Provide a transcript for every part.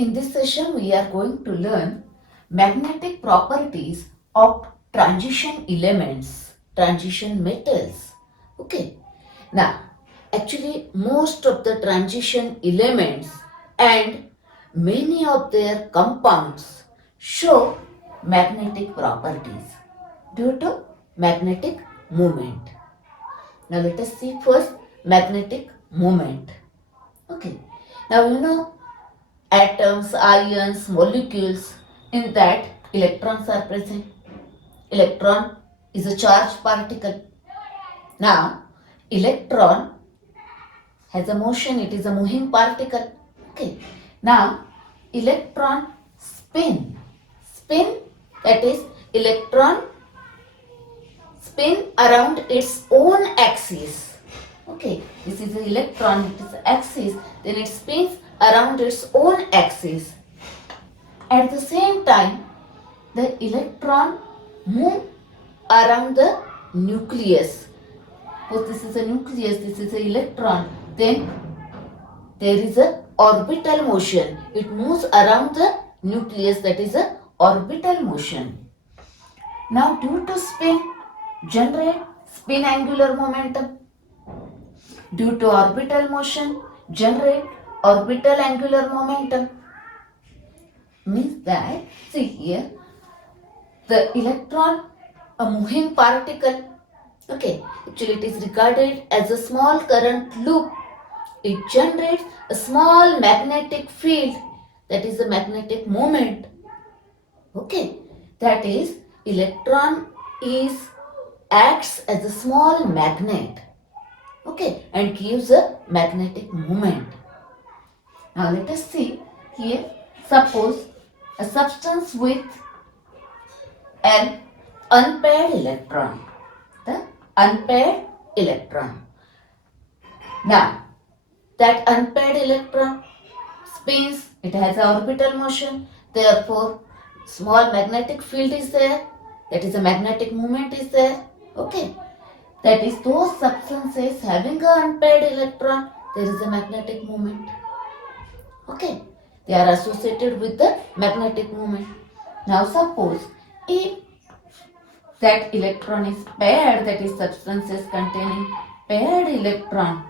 In this session, we are going to learn magnetic properties of transition elements, transition metals. Okay. Now, actually, most of the transition elements and many of their compounds show magnetic properties due to magnetic moment. Now, let us see first magnetic moment. Okay. Now, atoms, ions, molecules, in that electrons are present. Electron is a charged particle. Now, electron has a motion, it is a moving particle. Okay. Now, electron spin. Spin, that is, electron spin around its own axis. Okay, this is the electron, it is the axis, then it spins around its own axis. At the same time, the electron moves around the nucleus. Suppose this is a nucleus, this is an electron, then there is a orbital motion. It moves around the nucleus, that is a orbital motion. Now, due to spin, generate spin angular momentum. Due to orbital motion, generate orbital angular momentum. Means that, see here, the electron, a moving particle, okay, actually it is regarded as a small current loop. It generates a small magnetic field, that is the magnetic moment. Okay, that is, electron acts as a small magnet. Okay, and gives a magnetic moment. Now let us see here. Suppose a substance with an unpaired electron. The unpaired electron. Now that unpaired electron spins, it has an orbital motion, therefore small magnetic field is there, that is a magnetic moment is there. Okay, that is, those substances having an unpaired electron, there is a magnetic moment. Okay, they are associated with the magnetic moment. Now suppose if that electron is paired, that is substances containing paired electron,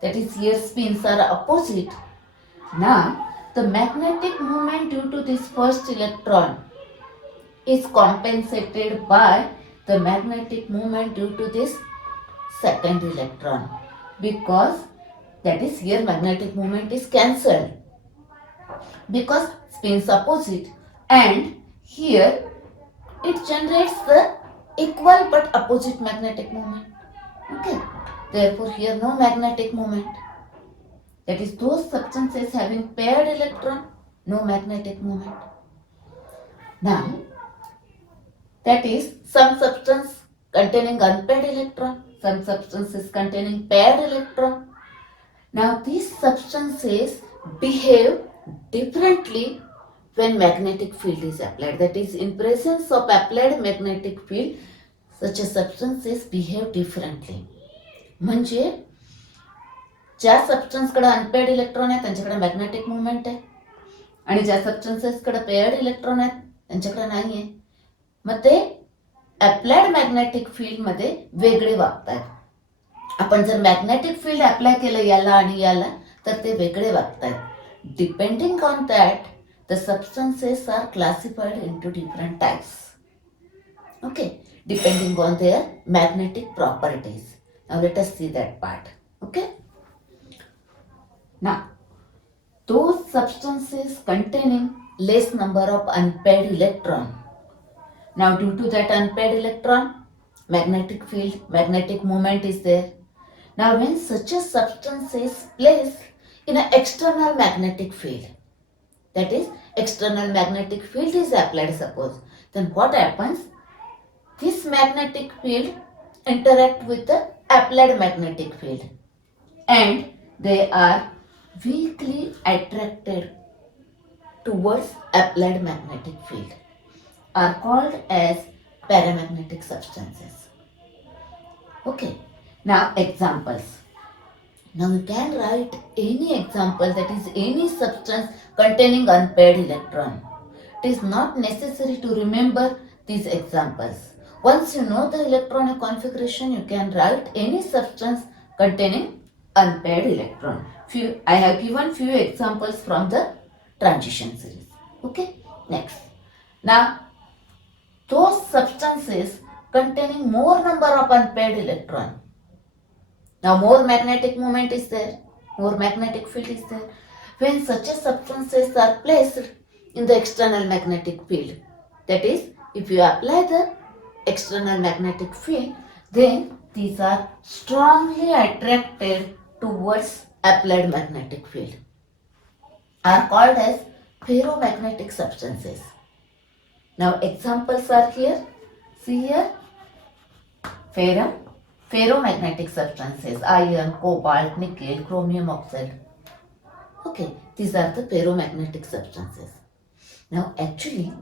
that is here spins are opposite. Now the magnetic moment due to this first electron is compensated by the magnetic moment due to this second electron, because that is here magnetic moment is cancelled because spins opposite, and here it generates the equal but opposite magnetic moment. Okay, therefore here no magnetic moment. That is, those substances having paired electron, no magnetic moment. Now that is, some substance containing unpaired electron, some substances containing paired electron. Now these substances behave differently when magnetic field is applied. That is, in presence of applied magnetic field, such as substances behave differently. म्हणजे ज्या सबस्टन्सकडे unpaired electron आहे त्यांच्याकडे magnetic movement आहे, आणि ज्या सबस्टन्सेसकडे paired electron आहेत त्यांच्याकडे नाही आहे. मग ते अप्लाइड मॅग्नेटिक फील्डमध्ये वेगळे वागतात. आपण जर मॅग्नेटिक फील्ड अप्लाय केलं याला आणि याला तर ते वेगळे वागतात. Depending on that the substances are classified into different types. Okay, depending on their magnetic properties. Now let us see that part. Okay. Now, those substances containing less number of unpaired electron. Now due to that unpaired electron, magnetic field, magnetic moment is there. Now when such a substance is placed in an external magnetic field, that is, external magnetic field is applied suppose, then what happens? This magnetic field interact with the applied magnetic field and they are weakly attracted towards applied magnetic field, are called as paramagnetic substances. Okay, now examples. Now you can write any example, that is any substance containing unpaired electron. It is not necessary to remember these examples. Once you know the electronic configuration, you can write any substance containing unpaired electron. I have given few examples from the transition series. Okay, next. Now, those substances containing more number of unpaired electron. Now, more magnetic moment is there, more magnetic field is there. When such a substances are placed in the external magnetic field, that is, if you apply the external magnetic field, then these are strongly attracted towards applied magnetic field, are called as ferromagnetic substances. Now examples are here. See here, ferromagnetic substances, iron, cobalt, nickel, chromium oxide. Okay, these are the ferromagnetic substances. Now actually,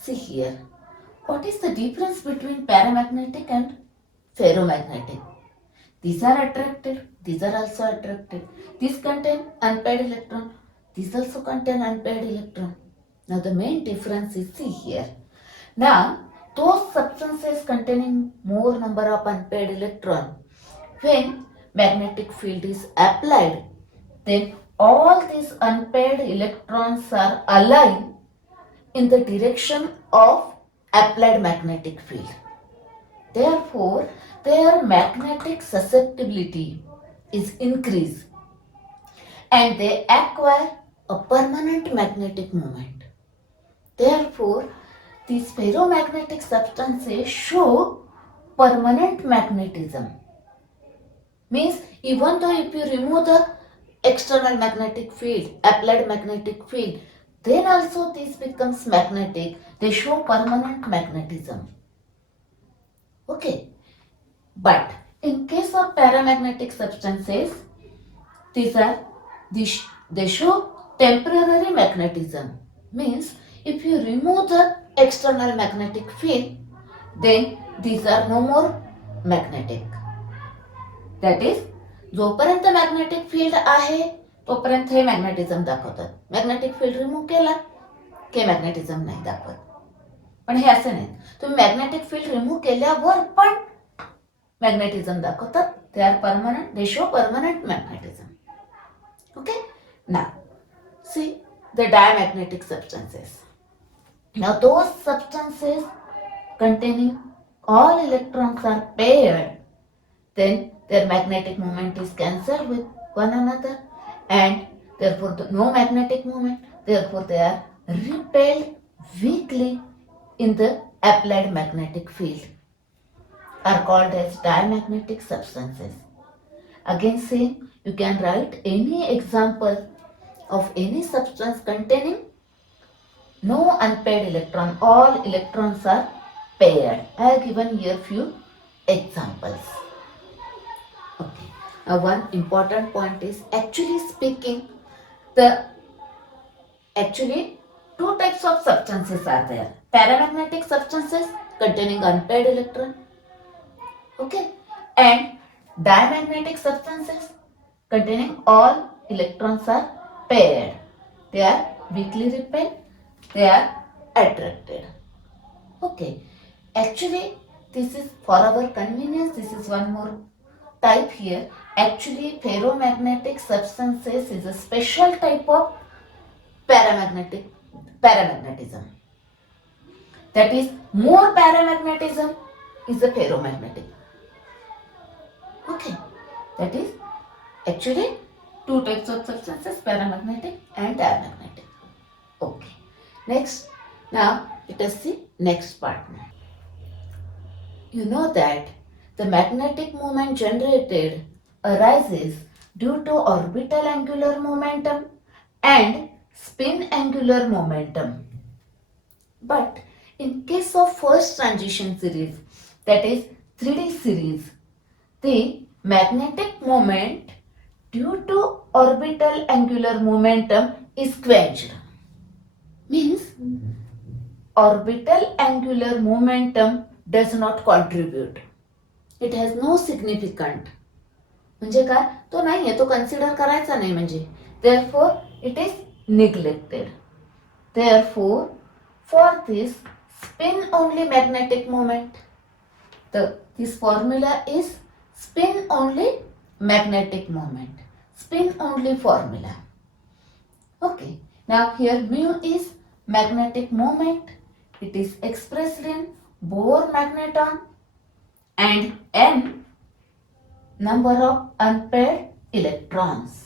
see here, what is the difference between paramagnetic and ferromagnetic? These are attracted, these are also attracted. These contain unpaired electron, these also contain unpaired electron. Now the main difference is, see here. Now, those substances containing more number of unpaired electron, when magnetic field is applied, then all these unpaired electrons are aligned in the direction of applied magnetic field. Therefore, their magnetic susceptibility is increased and they acquire a permanent magnetic moment. Therefore, these ferromagnetic substances show permanent magnetism. Means even though if you remove the external magnetic field, applied magnetic field, then also this becomes magnetic. They show permanent magnetism. Okay. But in case of paramagnetic substances, they show temporary magnetism. Means if you remove the external magnetic field, then these are no more magnetic. That is, जोपर्यंत magnetic field आहे तोपर्यंत हे magnetism दाखवतात. Magnetic field remove केला की magnetism नाही दाखवत. पण हे असं नाही, तुम्ही मॅग्नेटिक फील्ड रिमूव्ह केल्यावर पण मॅग्नेटिझम दाखवतात. They are permanent, they show permanent magnetism. Okay, now see the diamagnetic substances. Now those substances containing all electrons are paired, then their magnetic moment is cancelled with one another and therefore no magnetic moment, therefore they are repelled weakly in the applied magnetic field, are called as diamagnetic substances. Again same, you can write any example of any substance containing no unpaired electron, all electrons are paired. I have given here few examples. Okay. Now one important point is, actually speaking, actually two types of substances are there. Paramagnetic substances containing unpaired electron. Okay. And diamagnetic substances containing all electrons are paired. They are weakly repelled, they are attracted. Okay. Actually, this is for our convenience, this is one more type here. Actually, ferromagnetic substances is a special type of paramagnetism. That is, more paramagnetism is a ferromagnetic. Okay, that is actually two types of substances, paramagnetic and diamagnetic. Okay, next, now let us see next part. You know that the magnetic moment generated arises due to orbital angular momentum and spin angular momentum. But in case of first transition series, that is 3D series, the magnetic moment due to orbital angular momentum is quenched. Means orbital angular momentum does not contribute. It has no significance. म्हणजे काय, तो नाही आहे, तो consider करायचा नाही म्हणजे. Therefore it is neglected. Therefore for this spin only magnetic moment, this formula is spin only magnetic moment, spin only formula. Okay, now here mu is magnetic moment. It is expressed in Bohr magneton, and n number of unpaired electrons.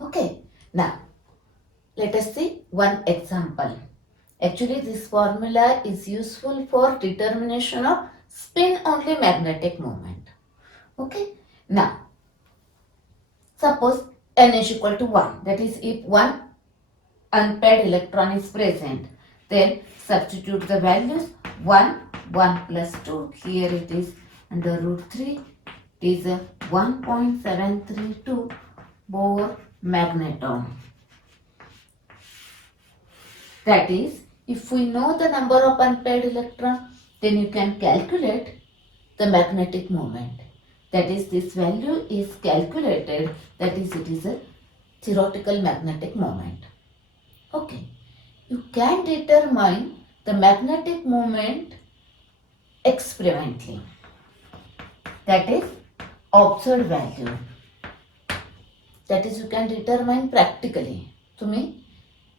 Okay, now let us see one example. Actually this formula is useful for determination of spin only magnetic moment. Okay, now suppose n is equal to 1, that is if one unpaired electron is present, then substitute the values 1, 1 plus 2, here it is under root 3, it is a 1.732 Bohr magneton. That is, if we know the number of unpaired electrons, then you can calculate the magnetic moment. That is, this value is calculated, that is, it is a theoretical magnetic moment. Okay, you can determine the magnetic moment experimentally. That is, observed value. That is, you can determine practically. तुम्ही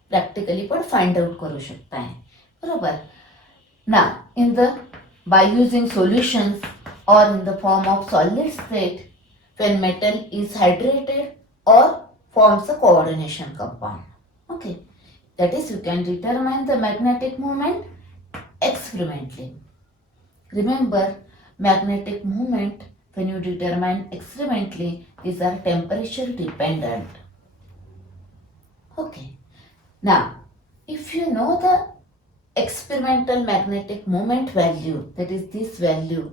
practically पण find out करू शकताय, बरोबर ना. In the by using solutions और in the form of solid state when metal is hydrated or forms a coordination compound. Okay, that is, you can determine the magnetic moment experimentally. Remember, magnetic moment when you determine experimentally, these are temperature dependent. Okay, now if you know the experimental magnetic moment value, that is this value,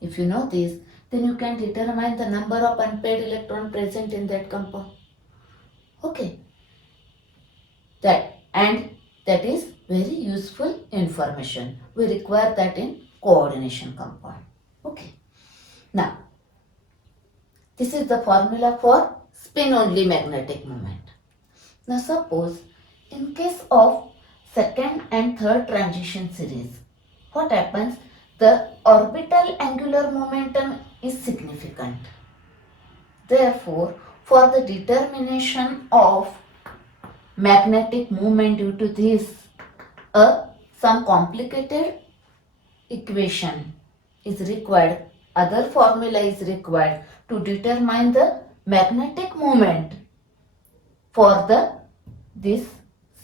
if you know this, then you can determine the number of unpaired electron present in that compound. Okay, that is very useful information. We require that in coordination compound. Okay, now this is the formula for spin only magnetic moment. Now suppose in case of second and third transition series, what happens? The orbital angular momentum is significant. Therefore, for the determination of magnetic moment due to this, some complicated equation is required, other formula is required to determine the magnetic moment for this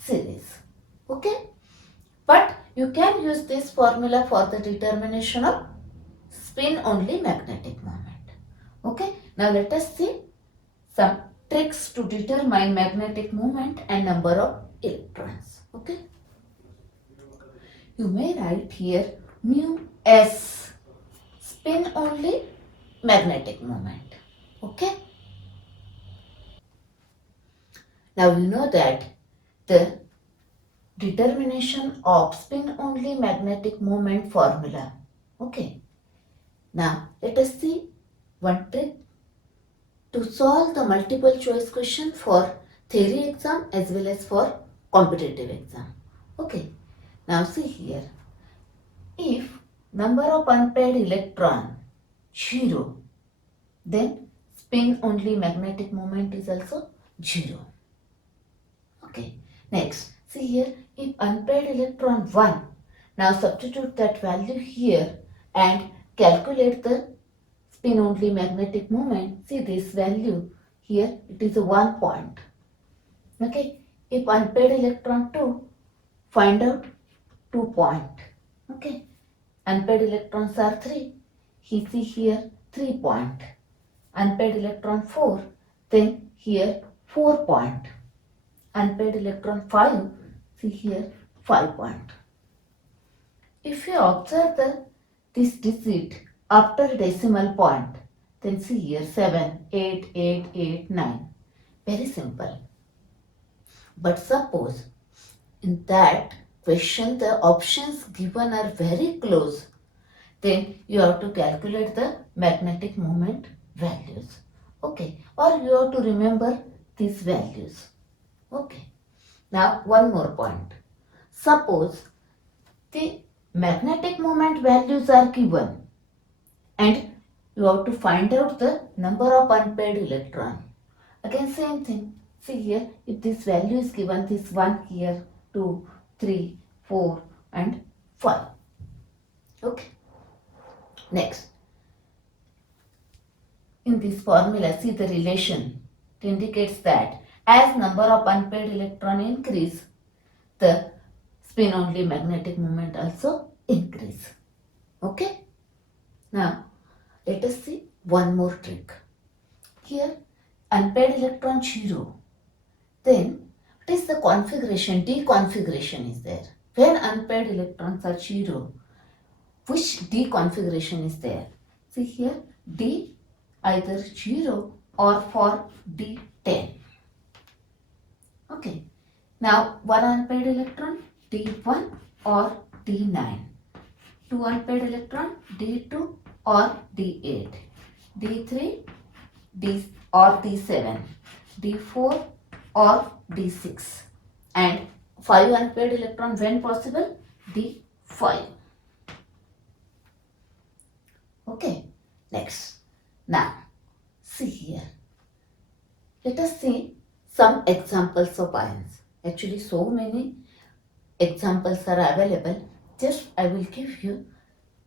series. Okay, but you can use this formula for the determination of spin only magnetic moment. Okay, now let us see some tricks to determine magnetic moment and number of electrons. Okay, you may write here mu s, spin only magnetic moment. Okay, now you know that the determination of spin only magnetic moment formula. Okay, now let us see one trick to solve the multiple choice question for theory exam as well as for competitive exam. Okay, now see here, if number of unpaired electron 0, then spin only magnetic moment is also 0. Okay, next see here, if unpaired electron 1, now substitute that value here and calculate the spin only magnetic moment. See this value here, it is a 1 point. Okay, if unpaired electron 2, find out 2 point. Okay, unpaired electrons are 3, he see here 3 point. Unpaired electron 4, then here 4 point. Unpaired electron 5, see here 5 point. If you observe this digit after decimal point, then see here 7, 8, 8, 8, 9. Very simple. But suppose in that question the options given are very close, then you have to calculate the magnetic moment values. Okay, or you have to remember these values. Okay, now one more point. Suppose the magnetic moment values are given and you have to find out the number of unpaired electron. Again same thing. See here, if this value is given, this 1 here, 2, 3, 4 and 5. Okay. Next, in this formula, see the relation. It indicates that as number of unpaired electron increase, the spin only magnetic moment also increase. Okay. Now, let us see one more trick. Here, unpaired electron 0. Then, what is the configuration? D configuration is there. When unpaired electrons are 0, which D configuration is there? See here, D either 0 or for D10. Okay. Now, one unpaired electron, D1 or D9. Two unpaired electron, D2 or D8. D3 D or D7. D4 or D6. And 5 unpaired electron when possible, D5. Okay, next. Now, see here. Let us see some examples of ions. Actually, so many examples are available. Just I will give you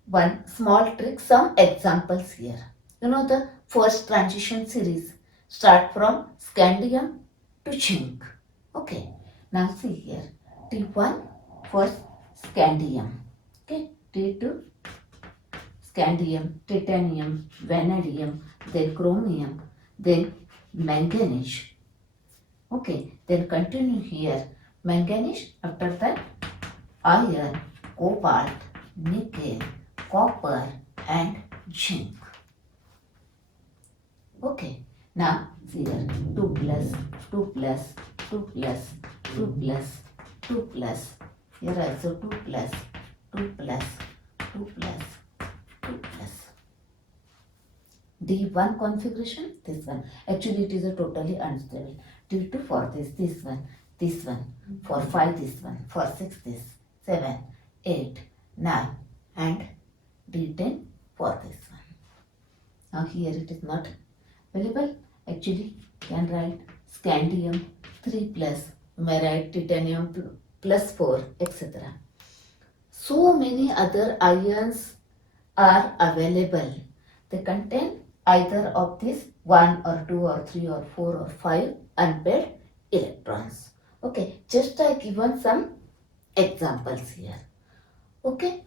one small trick, some examples here. You know the first transition series start from scandium to zinc. Okay, now see here. T1 first scandium. Okay, T2 scandium, titanium, vanadium, then chromium, then manganese. Okay, then continue here. Manganese, after that iron, cobalt, nickel, copper and zinc. Okay, now here 2 plus, 2 plus, 2 plus, 2 plus, 2 plus. Here also 2 plus, 2 plus, 2 plus, 2 plus. D1 configuration, this one. Actually it is a totally unstable. D2 for this one, for 5 this one, for 6 this, 7, 8, 9 and D10 for this one. Now here it is not available. Actually can write scandium 3 plus, you may write titanium plus 4, etc. So many other ions are available. They contain either of these 1 or 2 or 3 or 4 or 5 unpaired electrons. Okay, just I given some examples here. Okay.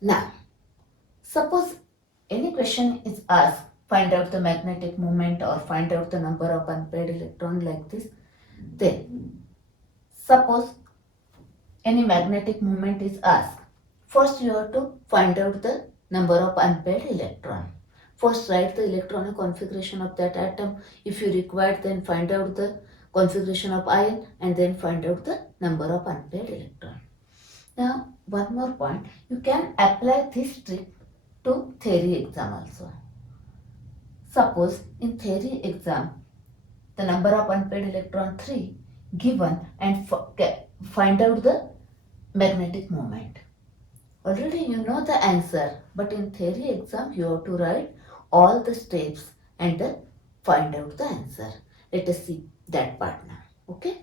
Now, suppose any question is asked, find out the magnetic moment or find out the number of unpaired electron like this. Then, suppose any magnetic moment is asked. First you have to find out the number of unpaired electron. First write the electronic configuration of that atom. If you require, then find out the configuration of ion and then find out the number of unpaired electron. Now, one more point, you can apply this trick to theory exam also. Suppose in theory exam, the number of unpaired electron 3 given and find out the magnetic moment. Already you know the answer, but in theory exam you have to write all the steps and then find out the answer. Let us see that part now. Okay.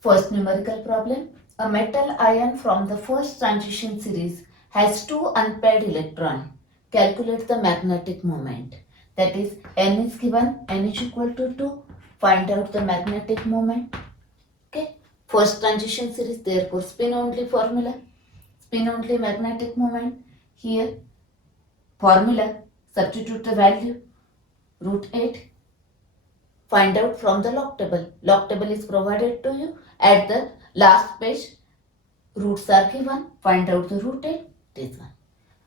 First numerical problem. A metal ion from the first transition series has 2 unpaired electrons. Calculate the magnetic moment. That is, n is given, n is equal to 2. Find out the magnetic moment. Okay. First transition series, therefore spin only formula. Spin only magnetic moment. Here, formula, substitute the value, √8. Find out from the log table. Log table is provided to you. At the last page, roots are given. Find out the √8. This one.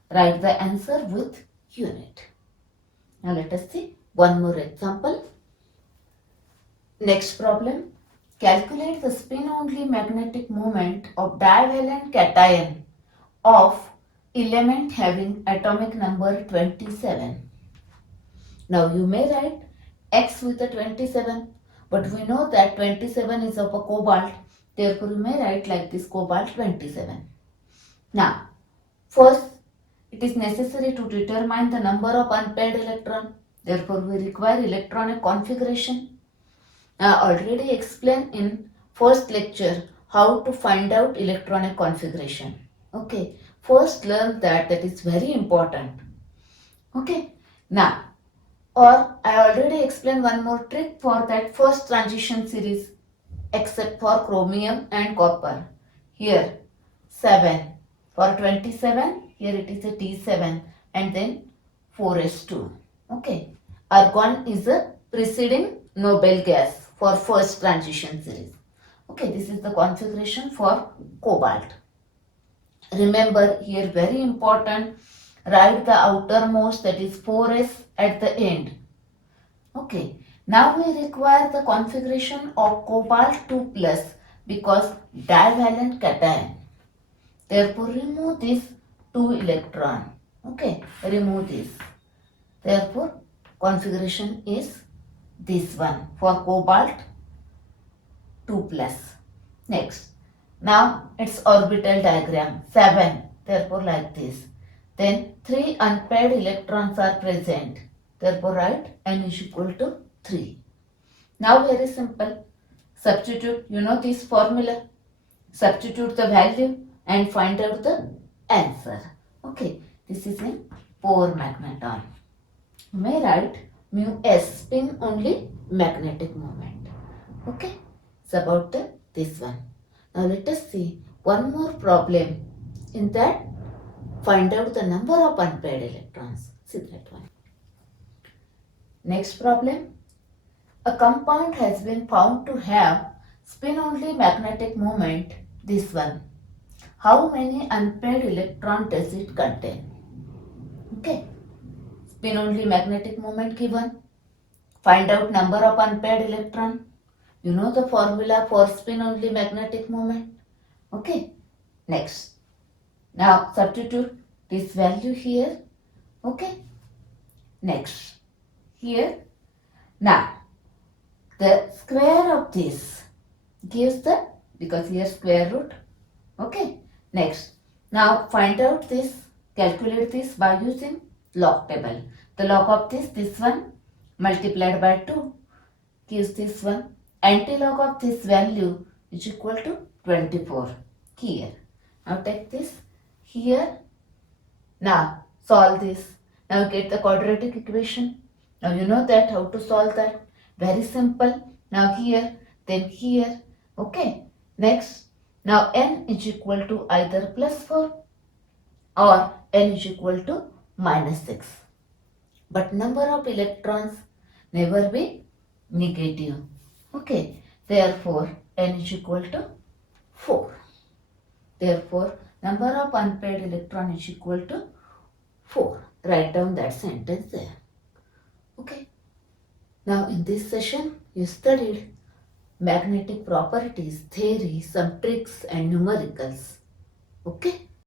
Write the answer with unit. Now let us see one more example. Next problem. Calculate the spin only magnetic moment of divalent cation of element having atomic number 27. Now you may write X with a 27, but we know that 27 is of a cobalt, therefore you may write like this, cobalt 27. Now, first it is necessary to determine the number of unpaired electron, therefore we require electronic configuration. I already explained in first lecture how to find out electronic configuration. Okay, first learn that is very important. Okay, now, or I already explained one more trick for that first transition series, except for chromium and copper. Here 7 for 27, here it is a T7 and then 4s2. Okay, argon is a preceding noble gas for first transition series. Okay, this is the configuration for cobalt. Remember here, very important, write the outermost, that is 4s at the end. Okay, now we require the configuration of cobalt 2 plus because divalent cation. Therefore remove this 2 electron. Okay, remove this. Therefore configuration is this one for cobalt 2 plus. Next, now its orbital diagram 7, therefore like this. Then 3 unpaired electrons are present, therefore write n is equal to 3. Now very simple, substitute, you know this formula, substitute the value and find out the answer. Okay, this is in Paramagnetic. You may write mu s, spin only magnetic moment. Okay, it's about this one. Now let us see one more problem. In that, find out the number of unpaired electrons. See that one. Next problem. A compound has been found to have spin-only magnetic moment, this one. How many unpaired electrons does it contain? Okay. Spin-only magnetic moment given. Find out number of unpaired electrons. You know the formula for spin-only magnetic moment. Okay. Next. Now substitute this value here. Okay. Next. Here. Now the square of this gives the, because here square root. Okay. Next. Now find out this, calculate this by using log table. The log of this one multiplied by 2 gives this one. Antilog of this value is equal to 24 here. Now take this here. Now solve this. Now get the quadratic equation. Now you know that how to solve that. Very simple. Now here, then here. Okay. Next. Now n is equal to either plus 4 or n is equal to minus 6. But number of electrons never be negative. Okay. Therefore n is equal to 4. Therefore number of unpaired electron is equal to 4. Write down that sentence there. Okay. Now in this session you studied magnetic properties, theory, some tricks and numericals. Okay.